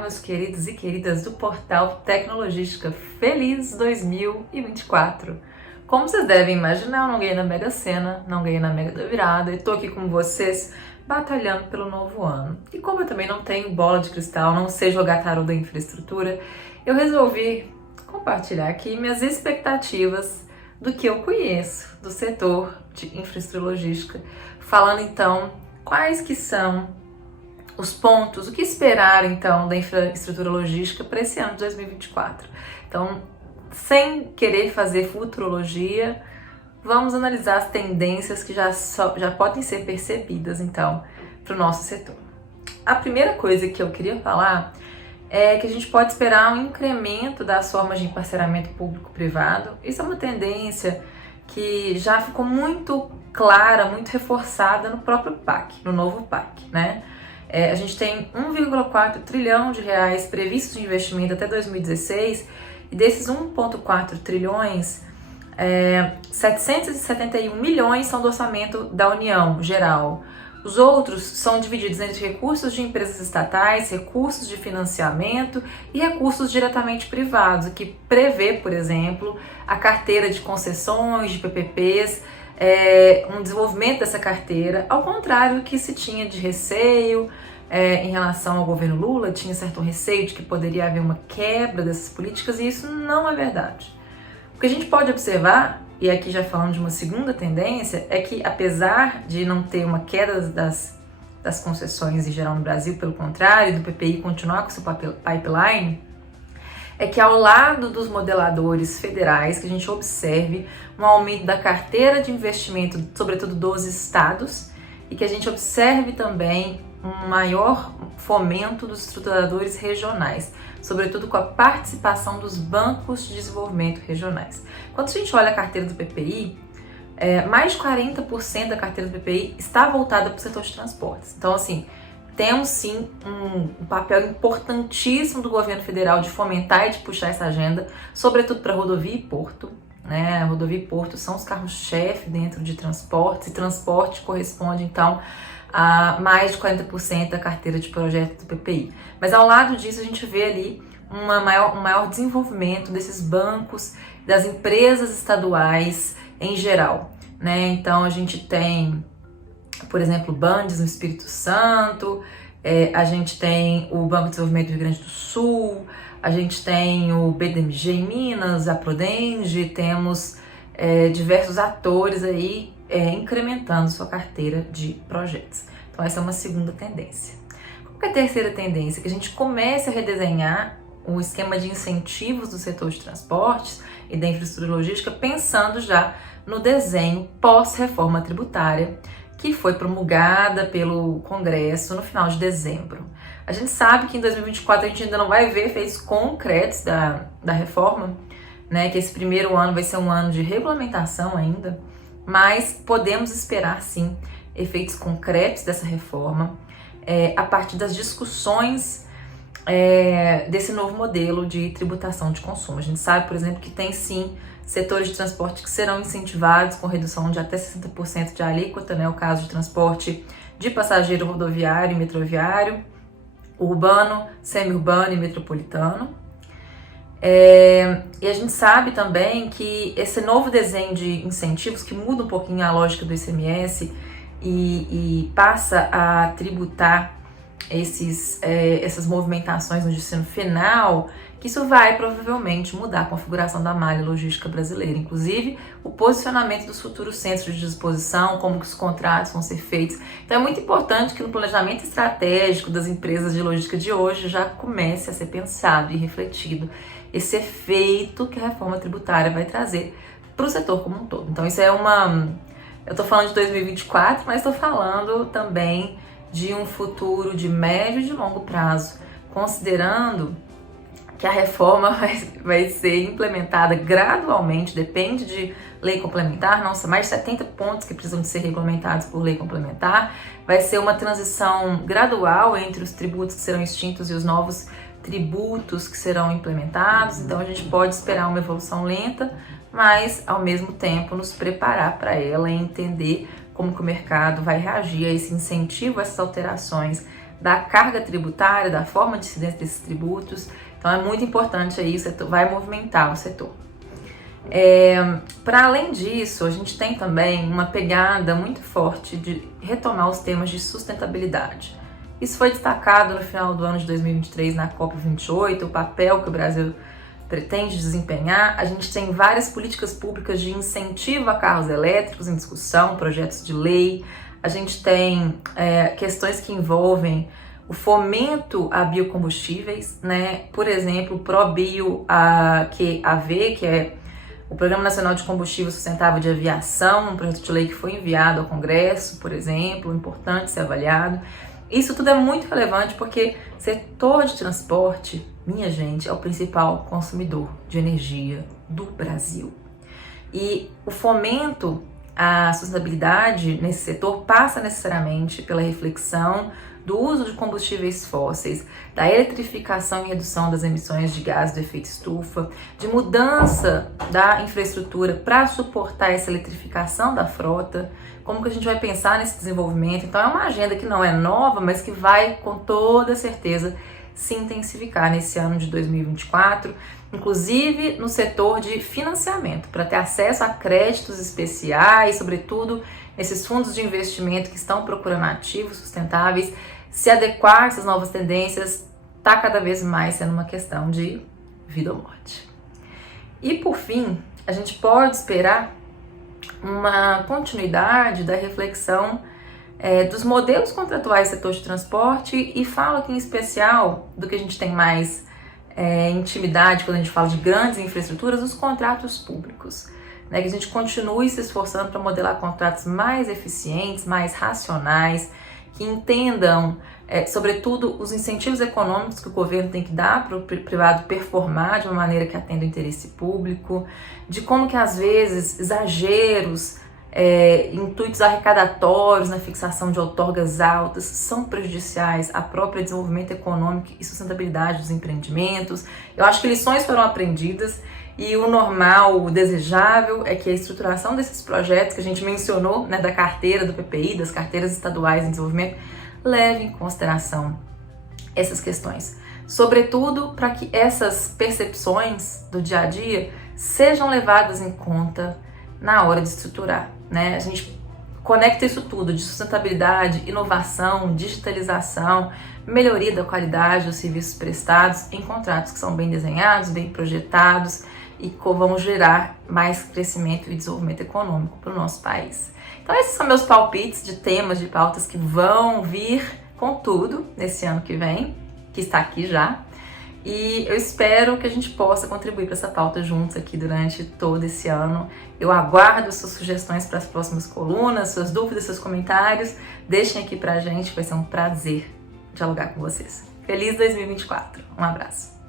meus queridos e queridas do portal Tecnologística. Feliz 2024! Como vocês devem imaginar, eu não ganhei na Mega Sena, não ganhei na Mega da Virada e tô aqui com vocês batalhando pelo novo ano. E como eu também não tenho bola de cristal, não sei jogar tarô da infraestrutura, eu resolvi compartilhar aqui minhas expectativas do que eu conheço do setor de infraestrutura logística, falando então quais que são os pontos, o que esperar então da infraestrutura logística para esse ano de 2024. Então, sem querer fazer futurologia, vamos analisar as tendências que já podem ser percebidas então para o nosso setor. A primeira coisa que eu queria falar é que a gente pode esperar um incremento das formas de emparceramento público-privado. Isso é uma tendência que já ficou muito clara, muito reforçada no próprio PAC, no novo PAC, né? A gente tem 1,4 trilhão de reais previstos de investimento até 2016 e desses 1,4 trilhões, 771 milhões são do orçamento da União geral. Os outros são divididos entre recursos de empresas estatais, recursos de financiamento e recursos diretamente privados, o que prevê, por exemplo, a carteira de concessões, de PPPs, um desenvolvimento dessa carteira, ao contrário do que se tinha de receio em relação ao governo Lula, tinha certo receio de que poderia haver uma quebra dessas políticas, e isso não é verdade. O que a gente pode observar, e aqui já falando de uma segunda tendência, é que apesar de não ter uma queda das concessões em geral no Brasil, pelo contrário, do PPI continuar com seu pipeline, é que ao lado dos modeladores federais, que a gente observe um aumento da carteira de investimento, sobretudo dos estados, e que a gente observe também um maior fomento dos estruturadores regionais, sobretudo com a participação dos bancos de desenvolvimento regionais. Quando a gente olha a carteira do PPI, mais de 40% da carteira do PPI está voltada para o setor de transportes. Então, assim, temos sim um papel importantíssimo do governo federal de fomentar e de puxar essa agenda, sobretudo para rodovia e porto, né? Rodovia e porto são os carros-chefe dentro de transportes, e transporte corresponde então a mais de 40% da carteira de projeto do PPI. Mas ao lado disso a gente vê ali um maior desenvolvimento desses bancos, das empresas estaduais em geral, né? Então a gente tem, por exemplo, Bandes no Espírito Santo, a gente tem o Banco de Desenvolvimento do Rio Grande do Sul, a gente tem o BDMG em Minas, a Prodenge, temos diversos atores aí incrementando sua carteira de projetos. Então essa é uma segunda tendência. Qual que é a terceira tendência? Que a gente comece a redesenhar o esquema de incentivos do setor de transportes e da infraestrutura logística, pensando já no desenho pós-reforma tributária, que foi promulgada pelo Congresso no final de dezembro. A gente sabe que em 2024 a gente ainda não vai ver efeitos concretos da reforma, né? Que esse primeiro ano vai ser um ano de regulamentação ainda, mas podemos esperar sim efeitos concretos dessa reforma a partir das discussões desse novo modelo de tributação de consumo. A gente sabe, por exemplo, que tem sim setores de transporte que serão incentivados com redução de até 60% de alíquota, né? O caso de transporte de passageiro rodoviário e metroviário, urbano, semi-urbano e metropolitano. E a gente sabe também que esse novo desenho de incentivos, que muda um pouquinho a lógica do ICMS e passa a tributar essas movimentações no destino final, que isso vai provavelmente mudar a configuração da malha logística brasileira, inclusive o posicionamento dos futuros centros de disposição, como que os contratos vão ser feitos. Então é muito importante que no planejamento estratégico das empresas de logística de hoje já comece a ser pensado e refletido esse efeito que a reforma tributária vai trazer para o setor como um todo. Então isso eu estou falando de 2024, mas estou falando também de um futuro de médio e de longo prazo, considerando que a reforma vai ser implementada gradualmente, depende de lei complementar, não são mais de 70 pontos que precisam de ser regulamentados por lei complementar, vai ser uma transição gradual entre os tributos que serão extintos e os novos tributos que serão implementados, então a gente pode esperar uma evolução lenta, mas ao mesmo tempo nos preparar para ela e entender como que o mercado vai reagir a esse incentivo, a essas alterações da carga tributária, da forma de incidência desses tributos. Então é muito importante aí, o setor vai movimentar o setor. Para além disso, a gente tem também uma pegada muito forte de retomar os temas de sustentabilidade. Isso foi destacado no final do ano de 2023 na COP28, o papel que o Brasil pretende desempenhar. A gente tem várias políticas públicas de incentivo a carros elétricos em discussão, projetos de lei. A gente tem questões que envolvem o fomento a biocombustíveis, né? Por exemplo, o ProBio AV, que é o Programa Nacional de Combustível Sustentável de Aviação, um projeto de lei que foi enviado ao Congresso, por exemplo, importante ser avaliado. Isso tudo é muito relevante porque o setor de transporte, minha gente, é o principal consumidor de energia do Brasil. E o fomento à sustentabilidade nesse setor passa necessariamente pela reflexão do uso de combustíveis fósseis, da eletrificação e redução das emissões de gases do efeito estufa, de mudança da infraestrutura para suportar essa eletrificação da frota, como que a gente vai pensar nesse desenvolvimento. Então é uma agenda que não é nova, mas que vai com toda certeza se intensificar nesse ano de 2024, inclusive no setor de financiamento, para ter acesso a créditos especiais, sobretudo esses fundos de investimento que estão procurando ativos sustentáveis. Se adequar a essas novas tendências está cada vez mais sendo uma questão de vida ou morte. E por fim, a gente pode esperar uma continuidade da reflexão dos modelos contratuais do setor de transporte, e falo aqui em especial do que a gente tem mais intimidade quando a gente fala de grandes infraestruturas, os contratos públicos. Né, que a gente continue se esforçando para modelar contratos mais eficientes, mais racionais, que entendam, sobretudo, os incentivos econômicos que o governo tem que dar para o privado performar de uma maneira que atenda o interesse público, de como que, às vezes, exageros, intuitos arrecadatórios na fixação de outorgas altas são prejudiciais ao próprio desenvolvimento econômico e sustentabilidade dos empreendimentos. Eu acho que lições foram aprendidas. E o normal, o desejável é que a estruturação desses projetos que a gente mencionou, né, da carteira do PPI, das carteiras estaduais em desenvolvimento, leve em consideração essas questões. Sobretudo para que essas percepções do dia a dia sejam levadas em conta na hora de estruturar. Né? A gente conecta isso tudo de sustentabilidade, inovação, digitalização, melhoria da qualidade dos serviços prestados em contratos que são bem desenhados, bem projetados, e que vão gerar mais crescimento e desenvolvimento econômico para o nosso país. Então esses são meus palpites de temas, de pautas que vão vir com tudo nesse ano que vem, que está aqui já. E eu espero que a gente possa contribuir para essa pauta juntos aqui durante todo esse ano. Eu aguardo suas sugestões para as próximas colunas, suas dúvidas, seus comentários. Deixem aqui pra gente, vai ser um prazer dialogar com vocês. Feliz 2024. Um abraço.